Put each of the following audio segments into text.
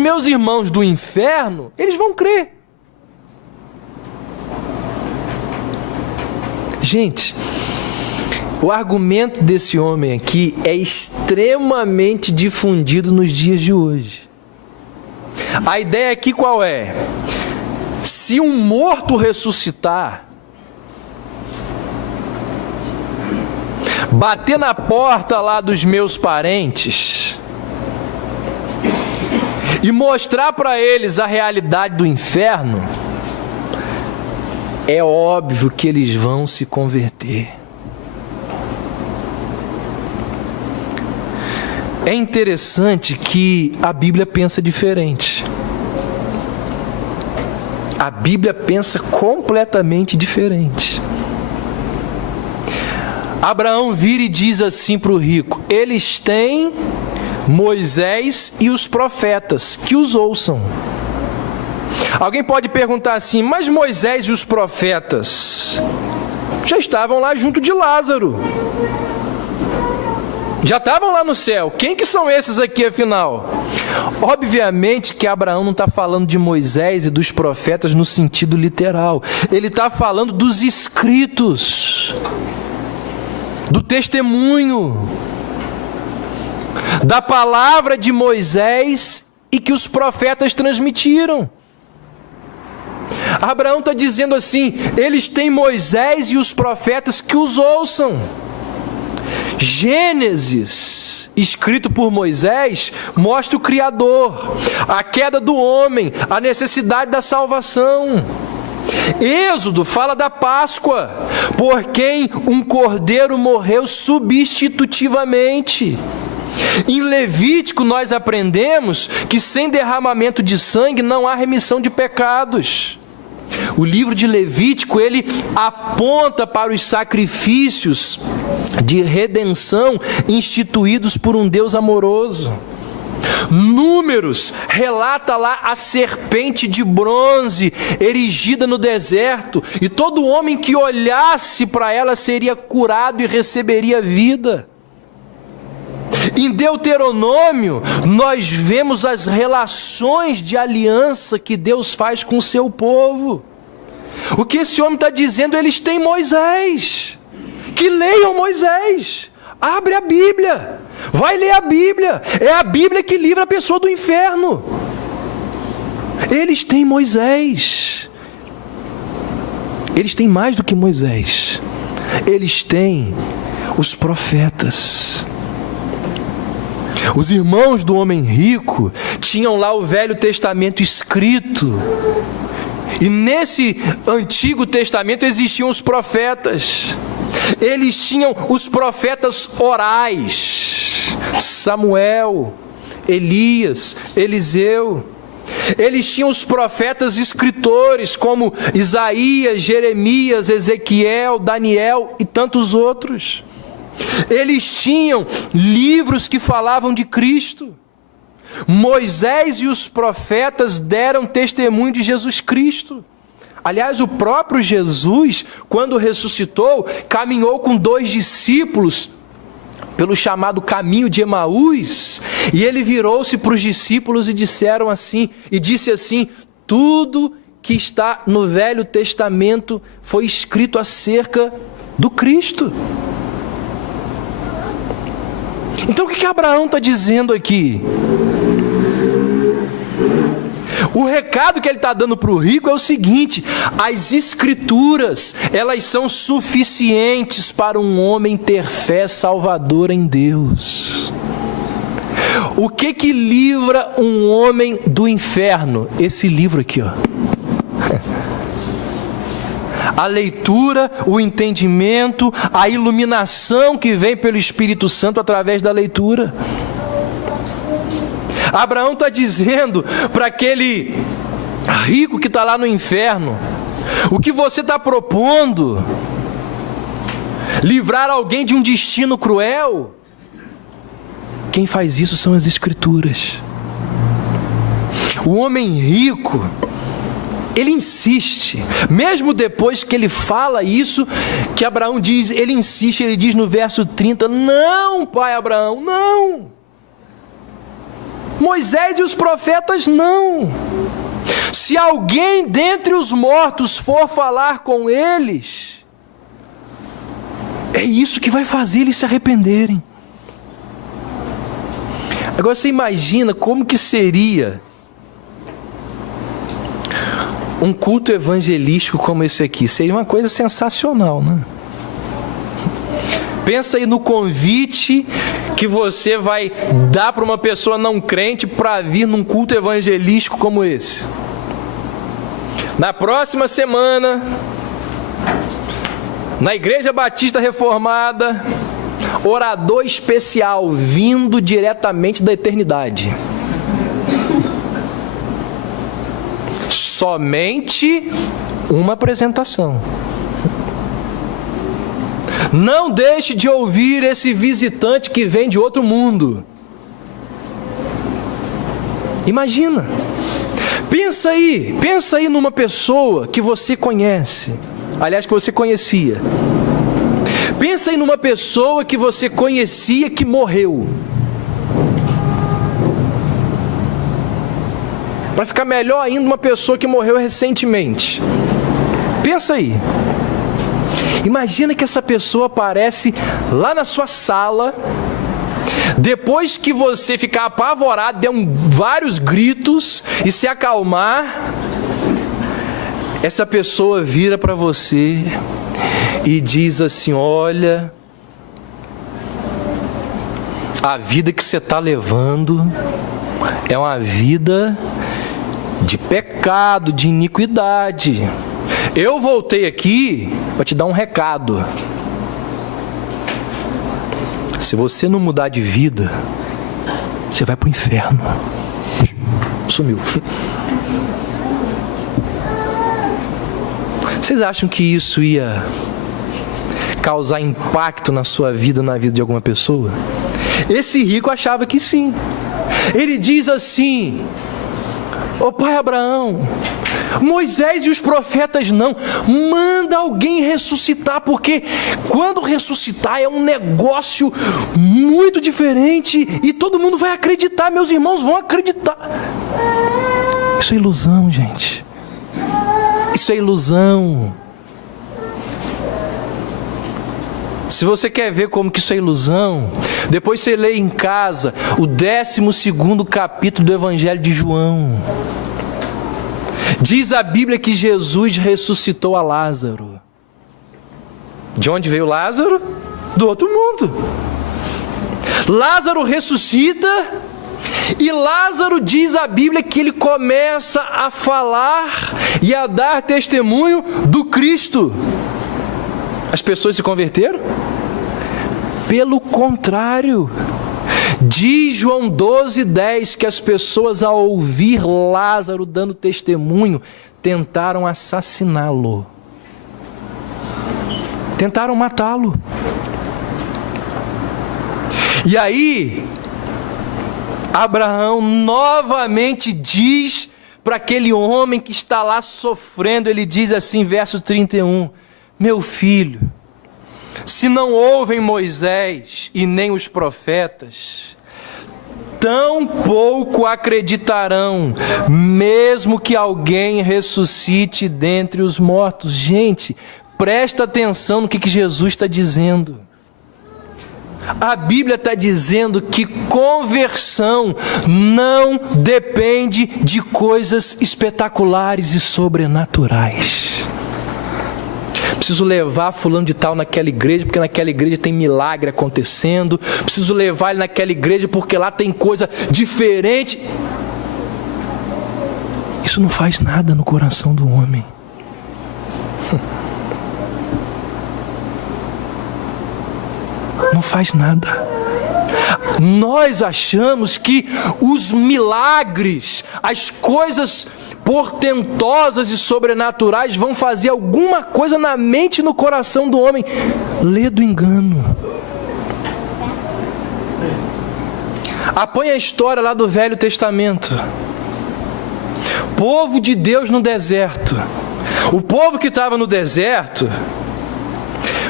meus irmãos do inferno, eles vão crer. Gente, o argumento desse homem aqui é extremamente difundido nos dias de hoje. A ideia aqui qual é? Se um morto ressuscitar, bater na porta lá dos meus parentes e mostrar para eles a realidade do inferno, é óbvio que eles vão se converter. É interessante que a Bíblia pensa diferente. A Bíblia pensa completamente diferente. Abraão vira e diz assim para o rico: eles têm Moisés e os profetas, que os ouçam. Alguém pode perguntar assim: mas Moisés e os profetas já estavam lá junto de Lázaro, já estavam lá no céu. Quem que são esses aqui afinal? Obviamente que Abraão não está falando de Moisés e dos profetas no sentido literal. Ele está falando dos escritos, do testemunho, da palavra de Moisés e que os profetas transmitiram. Abraão está dizendo assim: eles têm Moisés e os profetas, que os ouçam. Gênesis, escrito por Moisés, mostra o Criador, a queda do homem, a necessidade da salvação. Êxodo fala da Páscoa, por quem um cordeiro morreu substitutivamente. Em Levítico nós aprendemos que sem derramamento de sangue não há remissão de pecados. O livro de Levítico, ele aponta para os sacrifícios de redenção instituídos por um Deus amoroso. Números relata lá a serpente de bronze erigida no deserto, e todo homem que olhasse para ela seria curado e receberia vida. Em Deuteronômio, nós vemos as relações de aliança que Deus faz com o seu povo. O que esse homem está dizendo? Eles têm Moisés. Que leiam Moisés. Abre a Bíblia. Vai ler a Bíblia. É a Bíblia que livra a pessoa do inferno. Eles têm Moisés. Eles têm mais do que Moisés. Eles têm os profetas. Os irmãos do homem rico tinham lá o Velho Testamento escrito. E nesse Antigo Testamento existiam os profetas. Eles tinham os profetas orais: Samuel, Elias, Eliseu. Eles tinham os profetas escritores, como Isaías, Jeremias, Ezequiel, Daniel e tantos outros. Eles tinham livros que falavam de Cristo. Moisés e os profetas deram testemunho de Jesus Cristo. Aliás, o próprio Jesus, quando ressuscitou, caminhou com 2 discípulos pelo chamado caminho de Emaús, e ele virou-se para os discípulos e disse assim: tudo que está no Velho Testamento foi escrito acerca do Cristo. Então o que Abraão está dizendo aqui? O recado que ele está dando para o rico é o seguinte: as escrituras, elas são suficientes para um homem ter fé salvadora em Deus. O que livra um homem do inferno? Esse livro aqui, ó. A leitura, o entendimento, a iluminação que vem pelo Espírito Santo através da leitura. Abraão está dizendo para aquele rico que está lá no inferno: o que você está propondo? Livrar alguém de um destino cruel? Quem faz isso são as Escrituras. O homem rico, ele insiste, mesmo depois que ele fala isso, que Abraão diz, ele insiste, ele diz no verso 30, não, pai Abraão, não. Moisés e os profetas não. Se alguém dentre os mortos for falar com eles, é isso que vai fazer eles se arrependerem. Agora você imagina como que seria um culto evangelístico como esse aqui. Seria uma coisa sensacional, né? Pensa aí no convite que você vai dar para uma pessoa não crente para vir num culto evangelístico como esse. Na próxima semana, na Igreja Batista Reformada, orador especial vindo diretamente da eternidade. Somente uma apresentação. Não deixe de ouvir esse visitante que vem de outro mundo. Imagina. Pensa aí numa pessoa que você conhece. Aliás, que você conhecia. Pensa aí numa pessoa que você conhecia que morreu. Para ficar melhor ainda, uma pessoa que morreu recentemente. Pensa aí. Imagina que essa pessoa aparece lá na sua sala, depois que você ficar apavorado, der vários gritos e se acalmar, essa pessoa vira para você e diz assim: olha, a vida que você está levando é uma vida de pecado, de iniquidade. Eu voltei aqui para te dar um recado. Se você não mudar de vida, você vai para o inferno. Sumiu. Vocês acham que isso ia causar impacto na sua vida, na vida de alguma pessoa? Esse rico achava que sim. Ele diz assim: ô pai Abraão, Moisés e os profetas não, manda alguém ressuscitar, porque quando ressuscitar é um negócio muito diferente e todo mundo vai acreditar, meus irmãos vão acreditar. Isso é ilusão, gente. Isso é ilusão. Se você quer ver como que isso é ilusão, depois você lê em casa o 12º capítulo do Evangelho de João. Diz a Bíblia que Jesus ressuscitou a Lázaro. De onde veio Lázaro? Do outro mundo. Lázaro ressuscita e Lázaro, diz a Bíblia, que ele começa a falar e a dar testemunho do Cristo. As pessoas se converteram? Pelo contrário. Diz João 12:10 que as pessoas, ao ouvir Lázaro dando testemunho, tentaram assassiná-lo. Tentaram matá-lo. E aí, Abraão novamente diz para aquele homem que está lá sofrendo, ele diz assim, verso 31, meu filho, se não ouvem Moisés e nem os profetas, tão pouco acreditarão, mesmo que alguém ressuscite dentre os mortos. Gente, presta atenção no que Jesus está dizendo. A Bíblia está dizendo que conversão não depende de coisas espetaculares e sobrenaturais. Preciso levar fulano de tal naquela igreja, porque naquela igreja tem milagre acontecendo. Preciso levar ele naquela igreja, porque lá tem coisa diferente. Isso não faz nada no coração do homem. Não faz nada. Nós achamos que os milagres, as coisas portentosas e sobrenaturais vão fazer alguma coisa na mente e no coração do homem. Lê do engano. Apanha a história lá do Velho Testamento. Povo de Deus no deserto. O povo que estava no deserto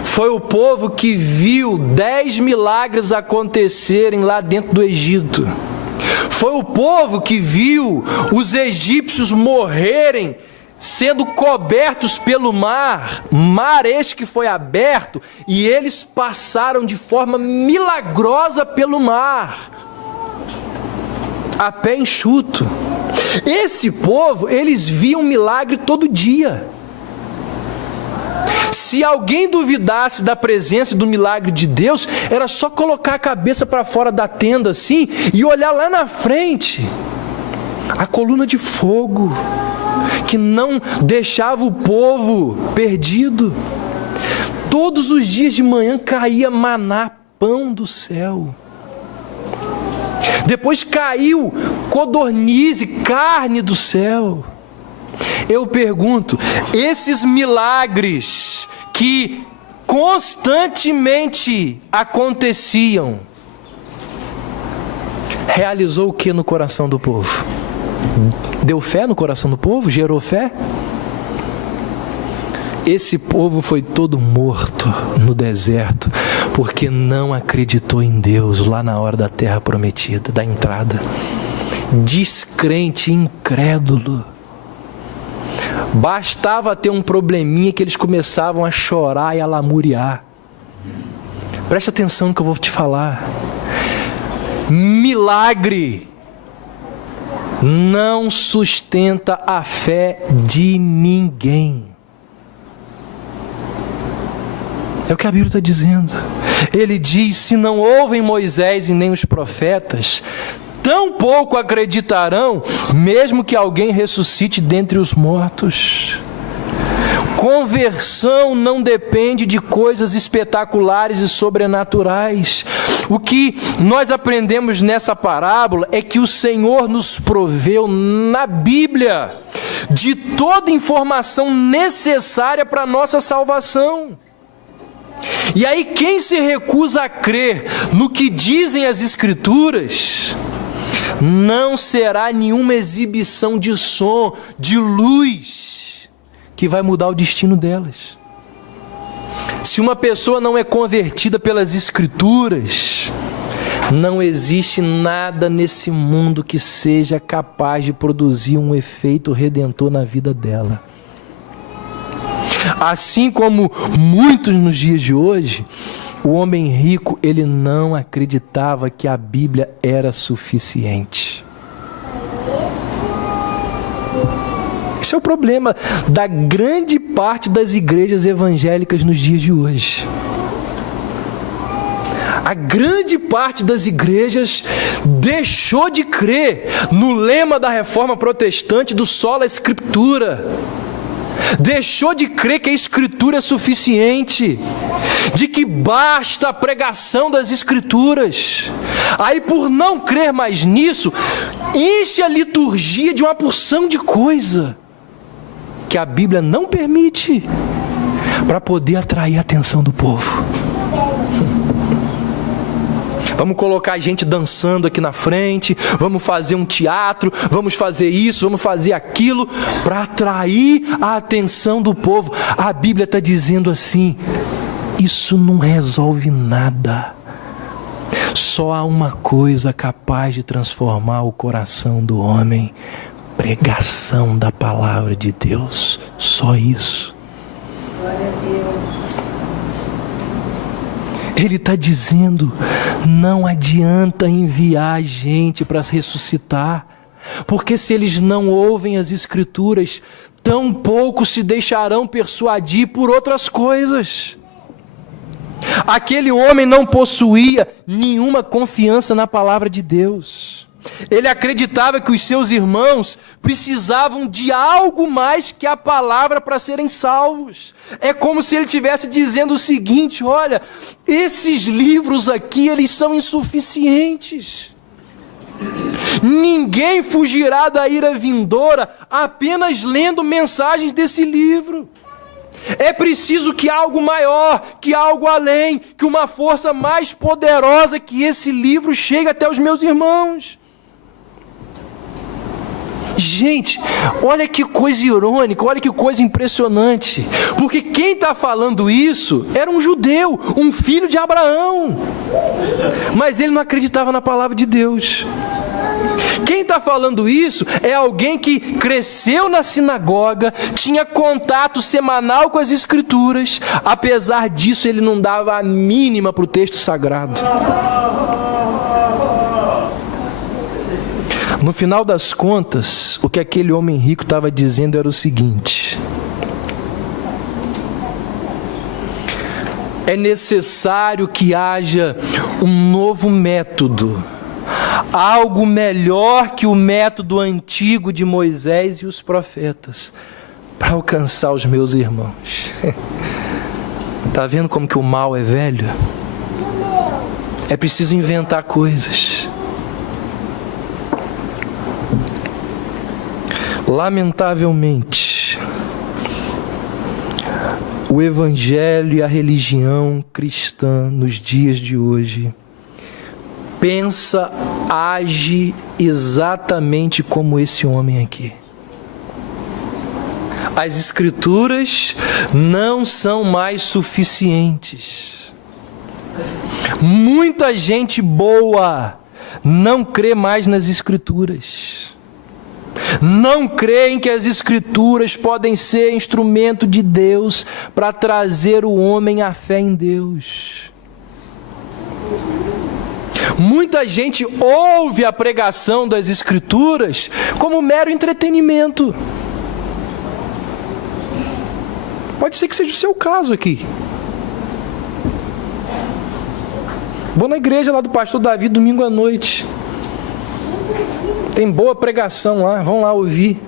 foi o povo que viu 10 milagres acontecerem lá dentro do Egito. Foi o povo que viu os egípcios morrerem, sendo cobertos pelo mar este que foi aberto, e eles passaram de forma milagrosa pelo mar, a pé enxuto. Esse povo, eles viam milagre todo dia. Se alguém duvidasse da presença e do milagre de Deus, era só colocar a cabeça para fora da tenda assim e olhar lá na frente. A coluna de fogo que não deixava o povo perdido. Todos os dias de manhã caía maná, pão do céu. Depois caiu codornize, carne do céu. Eu pergunto, esses milagres que constantemente aconteciam, realizou o que no coração do povo? Deu fé no coração do povo? Gerou fé? Esse povo foi todo morto no deserto, porque não acreditou em Deus lá na hora da terra prometida, da entrada. Descrente, incrédulo. Bastava ter um probleminha que eles começavam a chorar e a lamuriar. Presta atenção no que eu vou te falar. Milagre não sustenta a fé de ninguém. É o que a Bíblia está dizendo. Ele diz: se não ouvem Moisés e nem os profetas, tampouco acreditarão, mesmo que alguém ressuscite dentre os mortos. Conversão não depende de coisas espetaculares e sobrenaturais. O que nós aprendemos nessa parábola é que o Senhor nos proveu na Bíblia de toda informação necessária para a nossa salvação. E aí, quem se recusa a crer no que dizem as Escrituras, não será nenhuma exibição de som, de luz, que vai mudar o destino delas. Se uma pessoa não é convertida pelas Escrituras, não existe nada nesse mundo que seja capaz de produzir um efeito redentor na vida dela. Assim como muitos nos dias de hoje, o homem rico, ele não acreditava que a Bíblia era suficiente. Esse é o problema da grande parte das igrejas evangélicas nos dias de hoje. A grande parte das igrejas deixou de crer no lema da reforma protestante do sola scriptura. Deixou de crer que a Escritura é suficiente, de que basta a pregação das Escrituras. Aí, por não crer mais nisso, enche a liturgia de uma porção de coisa que a Bíblia não permite, para poder atrair a atenção do povo. Vamos colocar a gente dançando aqui na frente, vamos fazer um teatro, vamos fazer isso, vamos fazer aquilo, para atrair a atenção do povo. A Bíblia está dizendo assim: isso não resolve nada. Só há uma coisa capaz de transformar o coração do homem: pregação da palavra de Deus. Só isso. Glória a Deus. Ele está dizendo, não adianta enviar a gente para ressuscitar, porque se eles não ouvem as Escrituras, tampouco se deixarão persuadir por outras coisas. Aquele homem não possuía nenhuma confiança na palavra de Deus. Ele acreditava que os seus irmãos precisavam de algo mais que a palavra para serem salvos. É como se ele estivesse dizendo o seguinte: olha, esses livros aqui, eles são insuficientes. Ninguém fugirá da ira vindoura apenas lendo mensagens desse livro. É preciso que algo maior, que algo além, que uma força mais poderosa que esse livro chegue até os meus irmãos. Gente, olha que coisa irônica, olha que coisa impressionante, porque quem está falando isso era um judeu, um filho de Abraão, mas ele não acreditava na palavra de Deus. Quem está falando isso é alguém que cresceu na sinagoga, tinha contato semanal com as Escrituras, apesar disso ele não dava a mínima para o texto sagrado. No final das contas, o que aquele homem rico estava dizendo era o seguinte: é necessário que haja um novo método, algo melhor que o método antigo de Moisés e os profetas, para alcançar os meus irmãos. Está vendo como que o mal é velho? É preciso inventar coisas. Lamentavelmente, o Evangelho e a religião cristã nos dias de hoje pensa, age exatamente como esse homem aqui. As Escrituras não são mais suficientes. Muita gente boa não crê mais nas Escrituras. Não creem que as Escrituras podem ser instrumento de Deus para trazer o homem à fé em Deus. Muita gente ouve a pregação das Escrituras como mero entretenimento. Pode ser que seja o seu caso aqui. Vou na igreja lá do pastor Davi domingo à noite. Tem boa pregação lá, vão lá ouvir.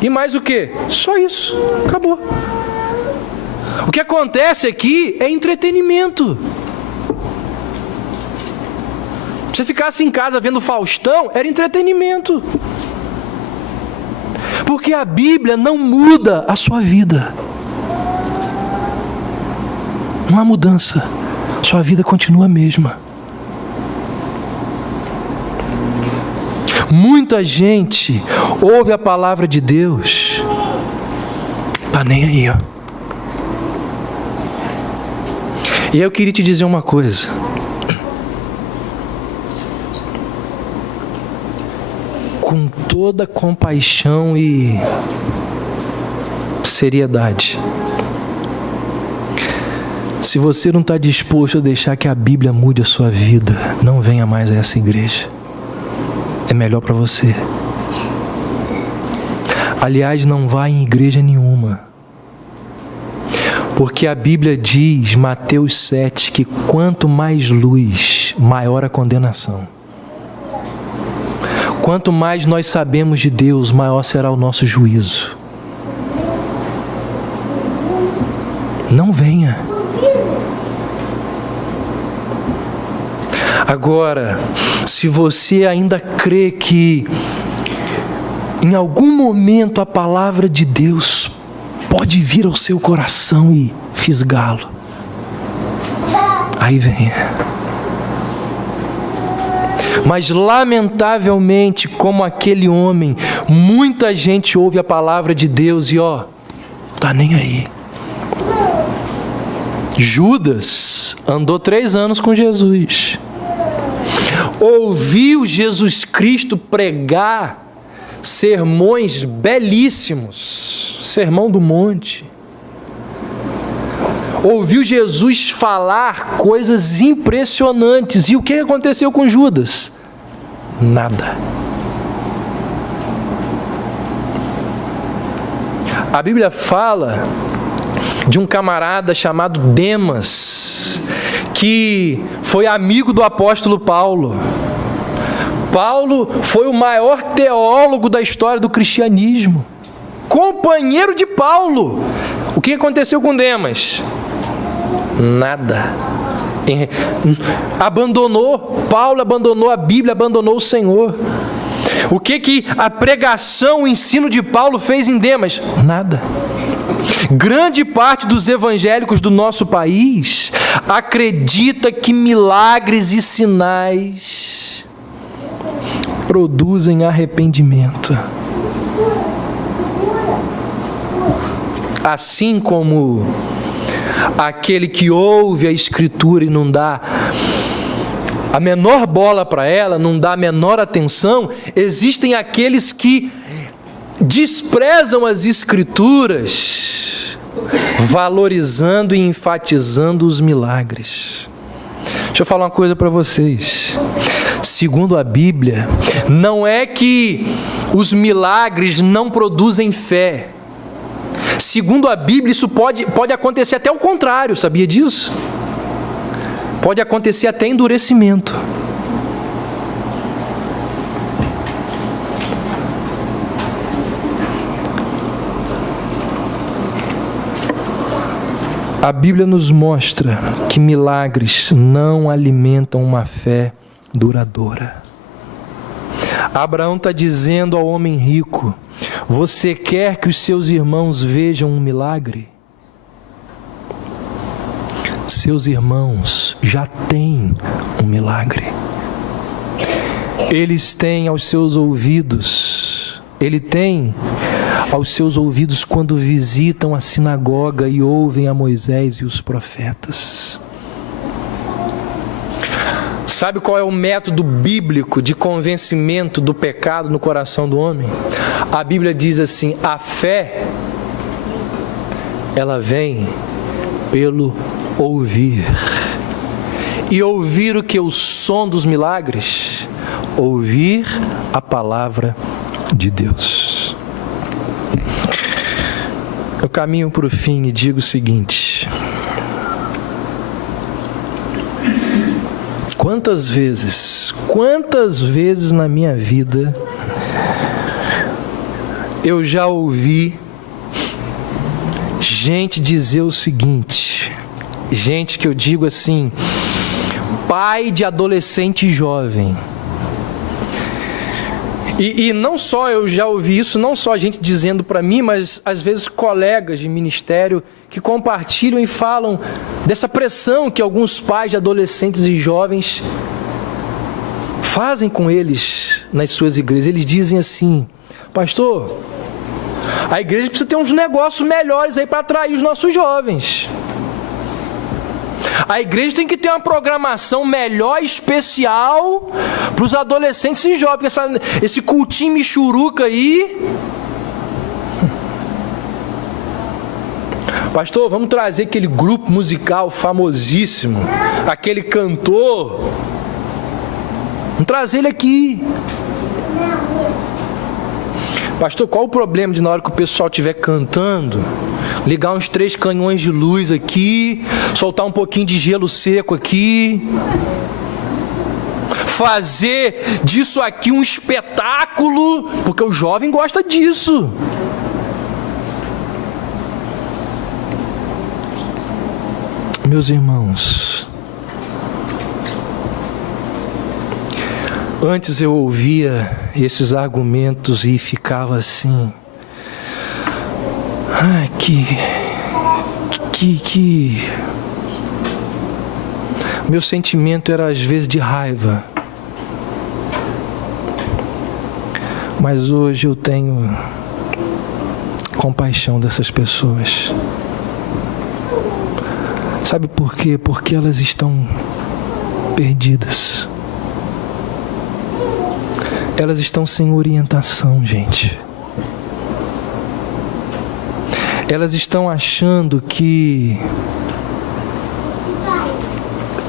E mais o quê? Só isso, acabou. O que acontece aqui é entretenimento. Se você ficasse em casa vendo Faustão, era entretenimento. Porque a Bíblia não muda a sua vida. Não há mudança. Sua vida continua a mesma. Muita gente ouve a palavra de Deus, tá nem aí, ó. E eu queria te dizer uma coisa. Com toda compaixão e seriedade, se você não está disposto a deixar que a Bíblia mude a sua vida, não venha mais a essa igreja. É melhor para você. Aliás, não vá em igreja nenhuma. Porque a Bíblia diz, Mateus 7, que quanto mais luz, maior a condenação. Quanto mais nós sabemos de Deus, maior será o nosso juízo. Não venha. Agora, se você ainda crê que em algum momento a palavra de Deus pode vir ao seu coração e fisgá-lo, aí venha. Mas lamentavelmente, como aquele homem, muita gente ouve a palavra de Deus e tá nem aí. Judas andou 3 anos com Jesus. Ouviu Jesus Cristo pregar sermões belíssimos, Sermão do Monte. Ouviu Jesus falar coisas impressionantes. E o que aconteceu com Judas? Nada. A Bíblia fala de um camarada chamado Demas, que foi amigo do apóstolo Paulo. Paulo foi o maior teólogo da história do cristianismo, companheiro de Paulo. O que aconteceu com Demas? Nada. Abandonou. Paulo abandonou a Bíblia, abandonou o Senhor. O que a pregação, o ensino de Paulo fez em Demas? Nada. Grande parte dos evangélicos do nosso país acredita que milagres e sinais produzem arrependimento. Assim como aquele que ouve a Escritura e não dá a menor bola para ela, não dá a menor atenção, existem aqueles que desprezam as Escrituras, valorizando e enfatizando os milagres. Deixa eu falar uma coisa para vocês. Segundo a Bíblia, não é que os milagres não produzem fé. Segundo a Bíblia, isso pode acontecer até o contrário, sabia disso? Pode acontecer até endurecimento. A Bíblia nos mostra que milagres não alimentam uma fé duradoura. Abraão está dizendo ao homem rico: você quer que os seus irmãos vejam um milagre? Seus irmãos já têm um milagre. Eles têm aos seus ouvidos, ele tem aos seus ouvidos quando visitam a sinagoga e ouvem a Moisés e os profetas. Sabe qual é o método bíblico de convencimento do pecado no coração do homem? A Bíblia diz assim: a fé, ela vem pelo ouvir. E ouvir o que? O som dos milagres? Ouvir a palavra de Deus. Eu caminho para o fim e digo o seguinte: quantas vezes na minha vida eu já ouvi gente dizer o seguinte, gente que eu digo assim, pai de adolescente jovem. E não só eu já ouvi isso, não só a gente dizendo para mim, mas às vezes colegas de ministério que compartilham e falam dessa pressão que alguns pais de adolescentes e jovens fazem com eles nas suas igrejas. Eles dizem assim: pastor, a igreja precisa ter uns negócios melhores aí para atrair os nossos jovens. A igreja tem que ter uma programação melhor, especial para os adolescentes e jovens. Esse cultinho michuruca aí. Pastor, vamos trazer aquele grupo musical famosíssimo, aquele cantor. Vamos trazer ele aqui. Pastor, qual o problema de na hora que o pessoal estiver cantando, ligar uns 3 canhões de luz aqui, soltar um pouquinho de gelo seco aqui, fazer disso aqui um espetáculo, porque o jovem gosta disso. Meus irmãos, antes eu ouvia esses argumentos e ficava assim, ai, meu sentimento era às vezes de raiva, mas hoje eu tenho compaixão dessas pessoas. Sabe por quê? Porque elas estão perdidas. Elas estão sem orientação, gente. Elas estão achando que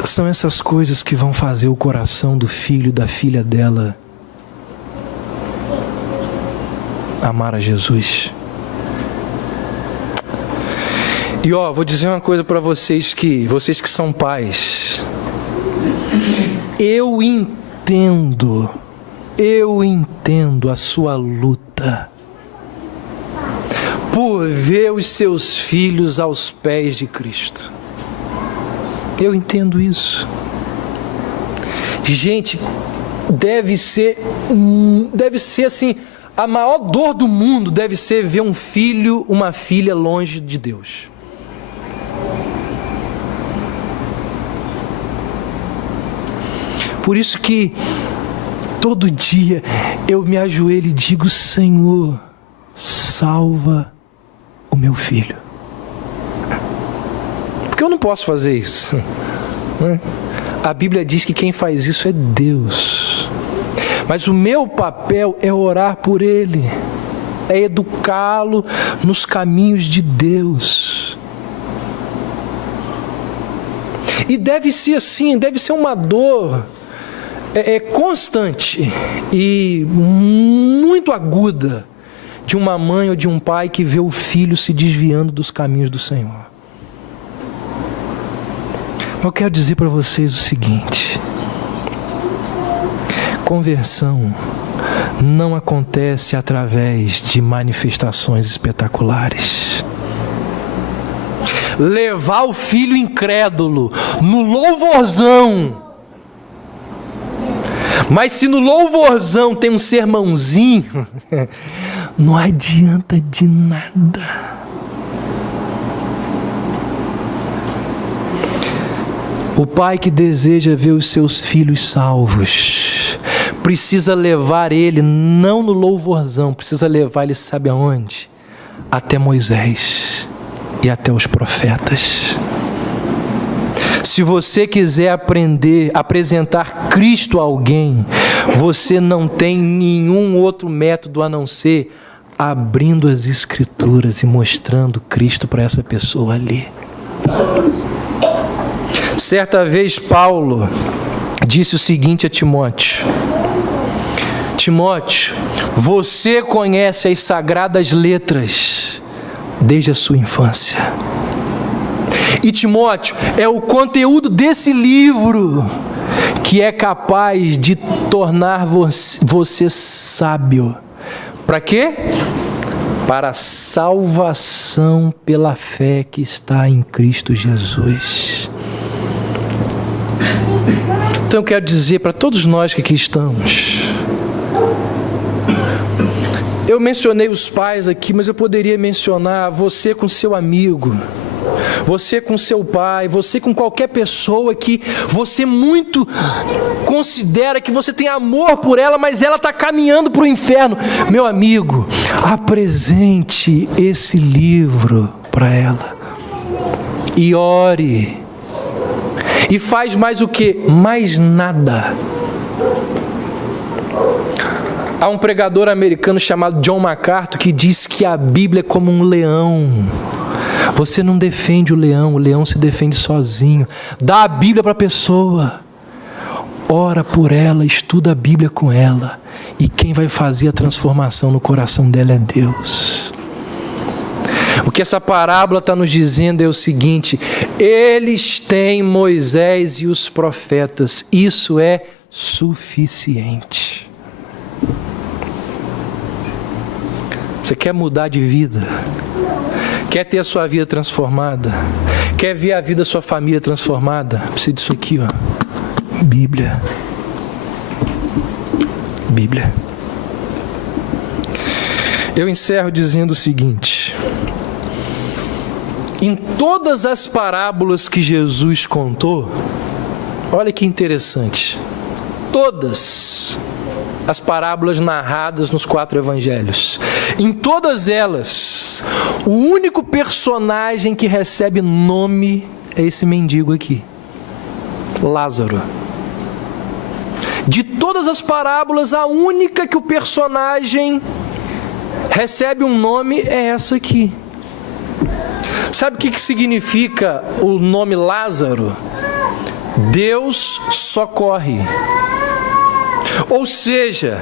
são essas coisas que vão fazer o coração do filho, da filha dela amar a Jesus. E vou dizer uma coisa para vocês que são pais. Eu entendo a sua luta por ver os seus filhos aos pés de Cristo. Eu entendo isso. Gente, deve ser assim, a maior dor do mundo deve ser ver um filho, uma filha longe de Deus. Por isso que todo dia eu me ajoelho e digo: Senhor, salva o meu filho. Porque eu não posso fazer isso, né? A Bíblia diz que quem faz isso é Deus. Mas o meu papel é orar por ele, é educá-lo nos caminhos de Deus. E deve ser assim, deve ser uma dor constante e muito aguda de uma mãe ou de um pai que vê o filho se desviando dos caminhos do Senhor. Eu quero dizer para vocês o seguinte: conversão não acontece através de manifestações espetaculares. Levar o filho incrédulo no louvorzão, mas se no louvorzão tem um sermãozinho, não adianta de nada. O pai que deseja ver os seus filhos salvos precisa levar ele não no louvorzão, precisa levar ele, sabe aonde? Até Moisés e até os profetas. Se você quiser apresentar Cristo a alguém, você não tem nenhum outro método a não ser abrindo as Escrituras e mostrando Cristo para essa pessoa ali. Certa vez Paulo disse o seguinte a Timóteo: Timóteo, você conhece as sagradas letras desde a sua infância. E Timóteo, é o conteúdo desse livro que é capaz de tornar você sábio. Para quê? Para a salvação pela fé que está em Cristo Jesus. Então eu quero dizer para todos nós que aqui estamos, eu mencionei os pais aqui, mas eu poderia mencionar você com seu amigo, você com seu pai, você com qualquer pessoa que você muito considera que você tem amor por ela, mas ela está caminhando para o inferno. Meu amigo, apresente esse livro para ela e ore. E faz mais o que? Mais nada. Há um pregador americano chamado John MacArthur que diz que a Bíblia é como um leão. Você não defende o leão se defende sozinho. Dá a Bíblia para a pessoa, ora por ela, estuda a Bíblia com ela, e quem vai fazer a transformação no coração dela é Deus. O que essa parábola está nos dizendo é o seguinte: eles têm Moisés e os profetas, isso é suficiente. Você quer mudar de vida? Quer ter a sua vida transformada? Quer ver a vida da sua família transformada? Precisa disso aqui, ó. Bíblia. Bíblia. Eu encerro dizendo o seguinte: em todas as parábolas que Jesus contou, olha que interessante, todas as parábolas narradas nos 4 evangelhos, em todas elas, o único personagem que recebe nome é esse mendigo aqui, Lázaro. De todas as parábolas, a única que o personagem recebe um nome é essa aqui. Sabe o que significa o nome Lázaro? Deus socorre. Ou seja,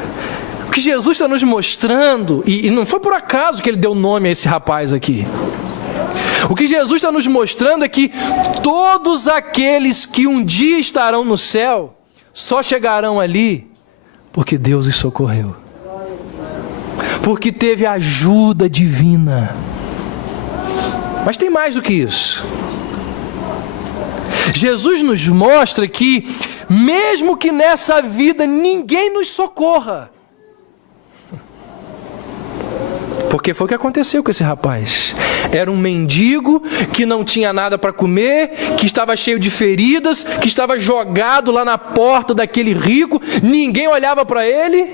o que Jesus está nos mostrando, e não foi por acaso que ele deu nome a esse rapaz aqui. O que Jesus está nos mostrando é que todos aqueles que um dia estarão no céu, só chegarão ali porque Deus os socorreu. Porque teve ajuda divina. Mas tem mais do que isso. Jesus nos mostra que, mesmo que nessa vida ninguém nos socorra, porque foi o que aconteceu com esse rapaz. Era um mendigo que não tinha nada para comer, que estava cheio de feridas, que estava jogado lá na porta daquele rico, ninguém olhava para ele.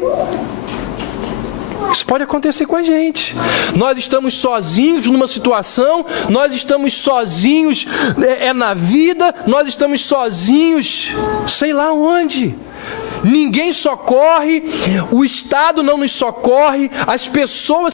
Isso pode acontecer com a gente. Nós estamos sozinhos numa situação, nós estamos sozinhos na vida, nós estamos sozinhos, sei lá onde. Ninguém socorre, o Estado não nos socorre, as pessoas